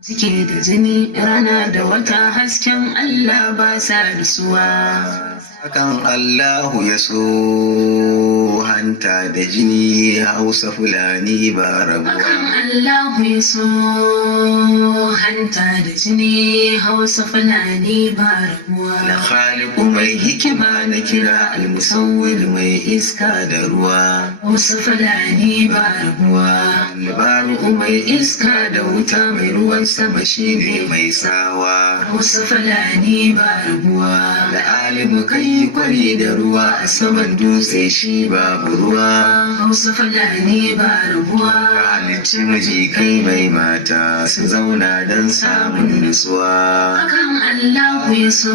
Suke da jini rana da wata hasken Allah ba sa rasuwa. Hakan Allahu ya so hanta da jini Hausa Fulani ba rabuwa. Hakan Allahu ya so hanta da jini Hausa Fulani ba rabuwa. Na khaliku mai hikima na kira almusawwir mai iska da ruwa. Hausa Fulani ba rabuwa. Labaru mai iska da wuta mai ruwan sama shine mai sawa. Hausa Fulani ba rabuwa. Da alimu kai kwari da ruwa a saman dutse shi babu ruwa. Hausa Fulani ba rabuwa. Halicci miji kai mai mata su zauna don samun nutsuwa. Hakan Allahu ya so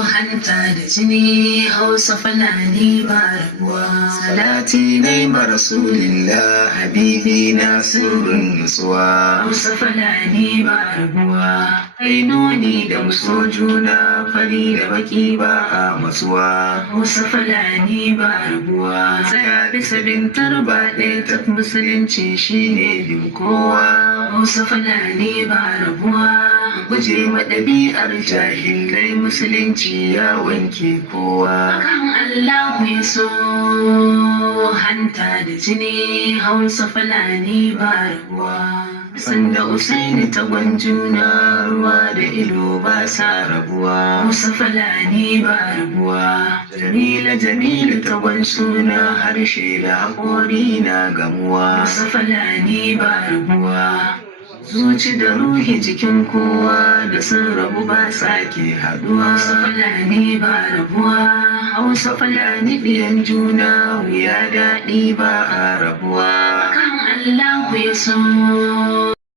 hanta da jini Hausa Fulani ba rabuwa. Salati nai ma Rasulillah habibi na sirrin nutsuwa. Hausa Fulani ba rabuwa. Kai nuni da muso juna fari da baki ba a matsuwa. Hausa Fulani ba rabuwa. Tsaya bisa bin tarba ɗaya ta musulunci shine bin kowa. Hausa Fulani ba rabuwa. Guje ma ɗabi'ar jahilai musulunci ya wanke kowa. Hakan Allahu ya so hanta da jini Hausa Fulani ba rabuwa. Sanda Usaini ta juna ruwa da ido ba sa rabuwa. Hausa Fulani ba rabuwa. Jamila ta suna harshe da haƙori na gamuwa. Hausa Fulani ba rabuwa. Zuci da ruhi jikin kowa da sun rabu ba sa ke haduwa. Hausa Fulani ba rabuwa. Hausa Fulani ɗiyan juna wuya daɗi ba a rabuwa. Hakan Allahu ya so